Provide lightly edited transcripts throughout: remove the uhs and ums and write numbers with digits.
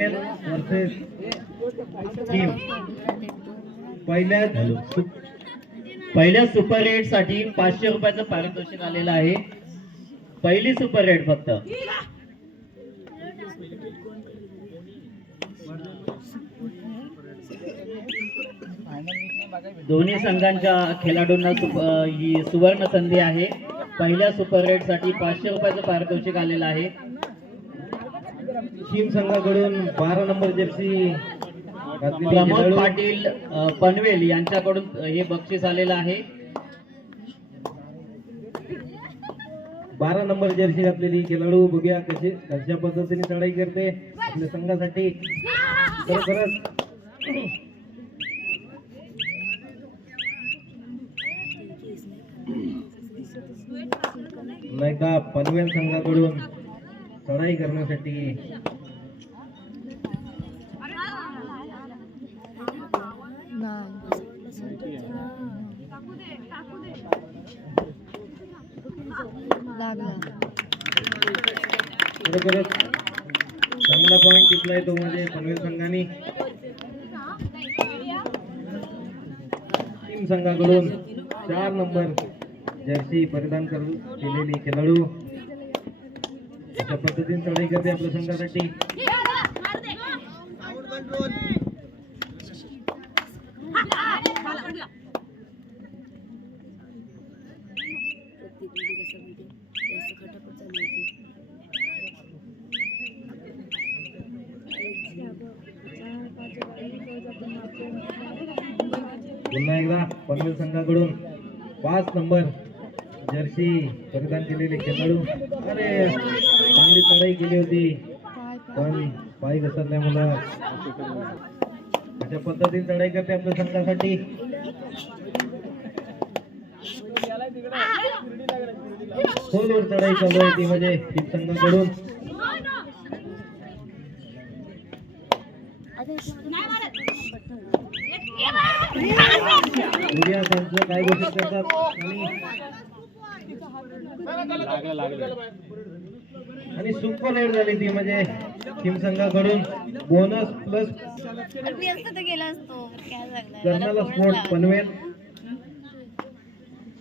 Versus team पहिल्या super red साठी 500 रुपयाचं पारितोषिक आलेलं आहे. पहिली सुपर रेड फक्त दोन्ही संघांच्या खेळाडूंना ही सुवर्ण संधी आहे. पहिल्या सुपर रेड साठी 500 रुपयाचं पारितोषिक आलेलं आहे. टीम संघाकडून 12 नंबर जर्सी प्रमोद पाटील पनवेल यांच्याकडून हे बक्षीस आलेलं आहे. 12 नंबर जर्सी घातलेली खेळाडू बघूया कशा पद्धतीने चढाई करते आपल्या संघासाठी. खरोखरच एकदा पनवेल संघाकडून चढाई करण्यासाठी खरोखरच चांगला पॉइंट टिपलाय तो म्हणजे पनवेल संघाने. टीम संघाकडून 4 नंबर जर्सी परिधान केलेली खेळाडू अशा पद्धतीने चढाई करते आपल्या संघासाठी. पुन्हा एकदा पनवेल संघाकडून 5 नंबर जर्सी परिधान केलेले खेळाडू. अरे चांगली चढाई केली होती पण पाय घसरल्यामुळे अशा पद्धतीने चढाई करते आपल्या संघासाठी. खोलवर चढाई चालू आहे ती म्हणजे टीम संघाकडून. उद्या त्यांचं काय घोषित करतात आणि सुपर रेड झाली ती म्हणजे टीम संघाकडून bonus plus Karnala sport Panvel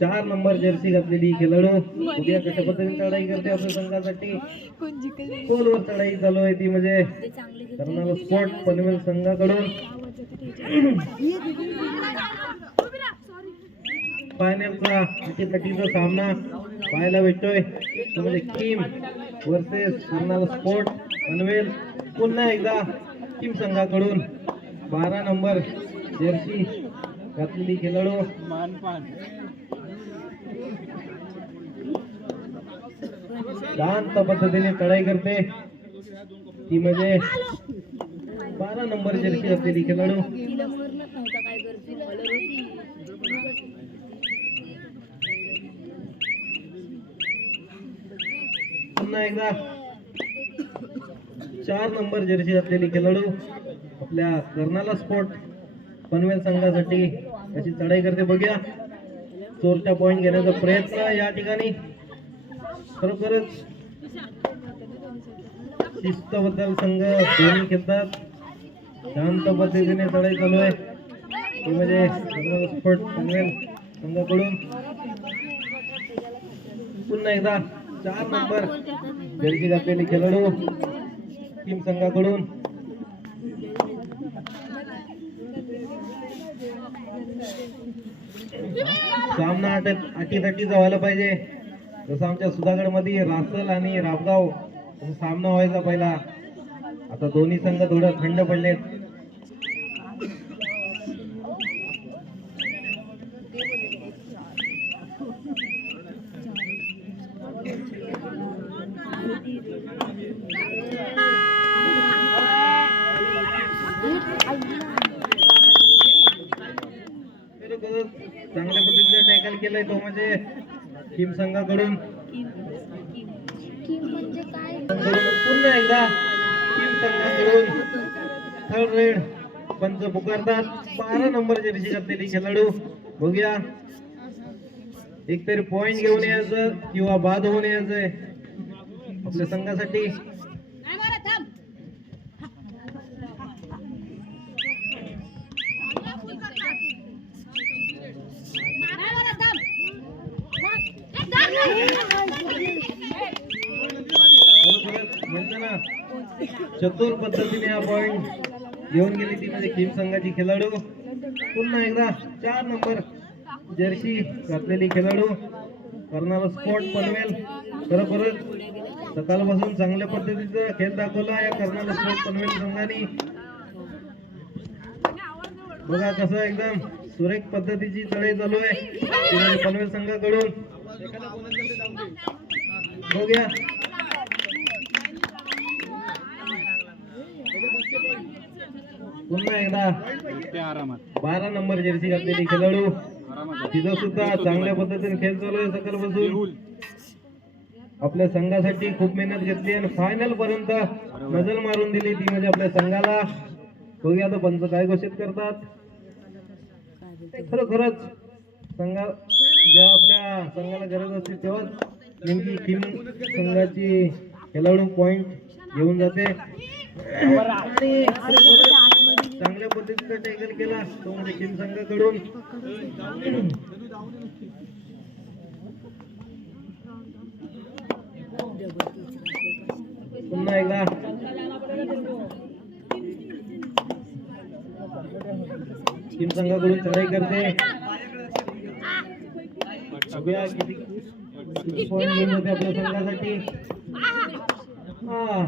4 number Jersey घातलेली खेळाडू उद्या कशा पद्धतीने चढाई करते आपल्या संघासाठी. खोलवर चढाई चालू आहे ती म्हणजे कर्नाला स्पोर्ट पनवेल संघाकडून. फायनलचा अटीतटीचा सामना पाहायला भेटतोय तो म्हणजे team versus Karnal sport Panvel. पुन्हा एकदा टीम संघाकडून 12 नंबर जर्सी घातलेली खेळाडू शांत पद्धतीने चढाई करते ती म्हणजे 12 नंबर जर्सी घातलेली खेळाडू. पुन्हा एकदा 4 नंबर जर्सी घातलेली खेळाडू आपल्या कर्नाला स्पोर्ट पनवेल संघासाठी अशी चढाई करते. बघूया चोरचा पॉइंट घेण्याचा प्रयत्न या ठिकाणी. खरोखरच शिस्तबद्दल संघ दोन्ही खेळतात. शांत पद्धतीने चढाई चालू आहे ती म्हणजे कर्नाला स्पोर्ट पनवेल संघाकडून. पुन्हा एकदा 4 नंबर जर्सी घातलेली खेळाडू टीम संघाकडून. सामना अटीतटीचा व्हायला पाहिजे जसं आमच्या सुधागड मध्ये रासल आणि राबगाव सामना व्हायचा पहिला. आता दोन्ही संघ थोडं थंड पडलेत. चांगल्या पद्धतीने टॅकल केलंय तो म्हणजे टीम संघाकडून. पुन्हा एकदा टीम संघाकडून थर्ड रेड पंच पुकारतात. 12 नंबर जर्सी घातलेली खेळाडू. बघूया एकतरी पॉइंट घेऊन यायचं किंवा बाद होऊन यायचंय आपल्या संघासाठी. म्हणजे ना चतुर पद्धतीने हा पॉइंट घेऊन गेली ती म्हणजे खिम संघाची खेळाडू. पुन्हा एकदा 4 नंबर जर्सी घातलेली खेळाडू करणारा स्पोर्ट पनवेल. खरोखरच सकाळपासून चांगल्या पद्धतीचा खेळ दाखवला या करणारा स्पोर्ट पनवेल संघाने. बघा कसं एकदम सुरेख पद्धतीची चढाई चालू आहे पनवेल संघाकडून. बघूया पुन्हा एकदा 12 नंबर जर्सी घातलेली खेळाडू. तिचा सुद्धा चांगल्या पद्धतीने खेळ चालू आहे सकाळपासून. आपल्या संघासाठी खूप मेहनत घेतली आणि फायनल पर्यंत नजर मारून दिली ती म्हणजे आपल्या संघाला. बघूया आता पंच काय घोषित करतात. खरोखरच संघा जेव्हा आपल्या संघाला गरज असते तेव्हाच नेमकी खिम संघाची खेळाडू पॉइंट घेऊन जाते. आणि चांगल्या पद्धतीचा टॅकल केला तो म्हणजे खिम संघाकडून. पुन्हा एकदा खिम संघाकडून चढाई करते. बघूया किती पॉइंट घेऊन जाते आपल्या संघासाठी. हा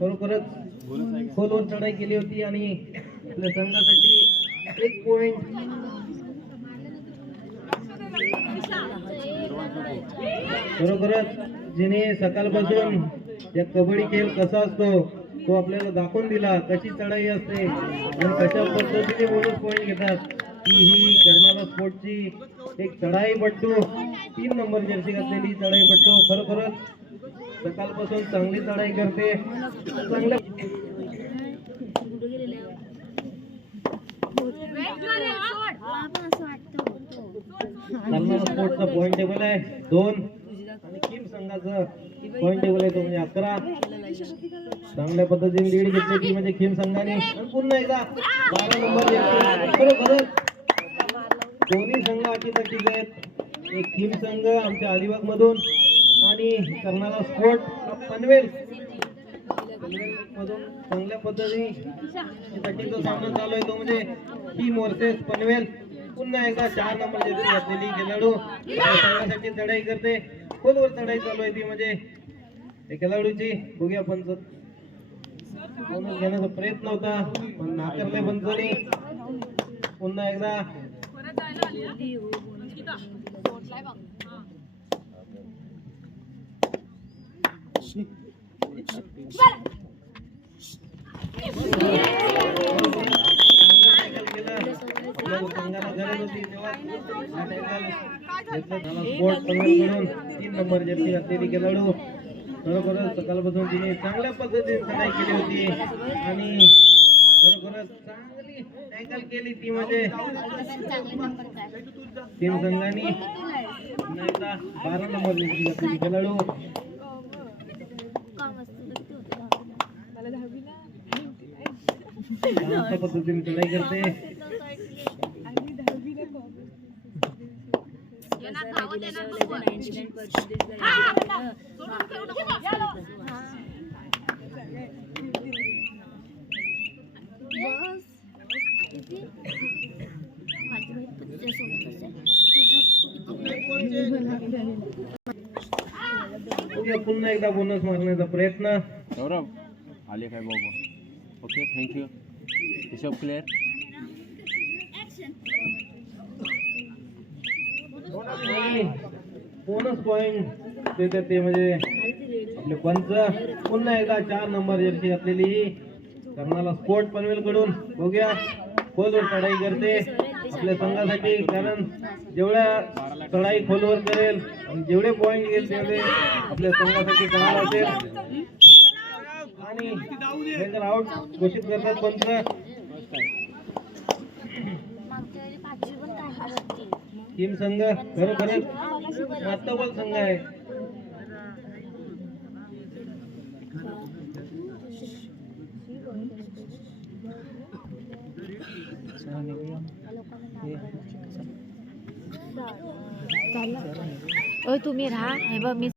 खरोखरच खोलवर चढाई केली होती आणि आपल्या संघासाठी 1 पॉइंट. खरोखरच जिने सकाळपासून या कबड्डी खेळ कसा असतो तो आपल्याला दाखवून दिला. कशी चढाई असते आणि कशा पद्धतीने बोनस पॉइंट घेतात ही कर्नाला स्पोर्टची एक चढाईपट्टू 3 नंबर जर्सी घातलेली चढाईपट्टू. खरोखरच सकाळपासून चांगली चढाई करते. चांगल्या कर्नाला स्पोर्टचा पॉइंट टेबल आहे 2 आणि खिम संघाचं पॉइंट टेबल आहे तो म्हणजे 11. चांगल्या पद्धतीने लीड घेतली ती म्हणजे खिम संघाने. पुन्हा एकदा 12 नंबर खरोखरच दोन्ही संघ अटीतटीच आहेत. एक खिम संघ आमच्या अलिबाग मधून आणि कर्नाला स्पोर्ट पनवेल मधून चांगल्या पद्धतीने तटीचा सामना चालू आहे तो म्हणजे टीम वर्सेस पनवेल. पुन्हा एकदा 4 नंबर जर्सी घातलेली खेळाडू संघासाठी चढाई करते. खोलवर चढाई चालू आहे ती म्हणजे खेळाडूची. बघूया पंच बोनस घेण्याचा प्रयत्न होता पण नाकारले पंचाने. पुन्हा एकदा संघाला गरज होती तेव्हा 3 नंबर जर्सी घातलेली खेळाडू. खरोखरच सकाळपासून तिने चांगल्या पद्धतीने चढाई केली होती आणि खरोखरच चांगली टॅकल केली ती म्हणजे टीम संघाने. 12 नंबर जर्सी घातलेली खेळाडू. चांगल्या पद्धतीने चढाई करते. पुन्हा एकदा बोनस मारण्याचा प्रयत्न. सौरभ आले काय बाबा. Okay thank you. हिशोब क्लिअर. बोनस पॉइंट देतात ते म्हणजे आपले पंच. पुन्हा एकदा 4 नंबर जर्सी घातलेली कर्नाला स्पोर्ट पनवेल कडून. बघूया खोलवर चढाई करते आपल्या संघासाठी कारण जेवढ्या चढाई खोलवर करेल आणि जेवढे पॉइंट घेईल तेवढे आपल्या संघासाठी चांगला असेल. आणि आउट घोषित करतात पंच. टीम संघ खरोखरच मातब्बल संघ आहे. तुम्ही राहा हे बघ मी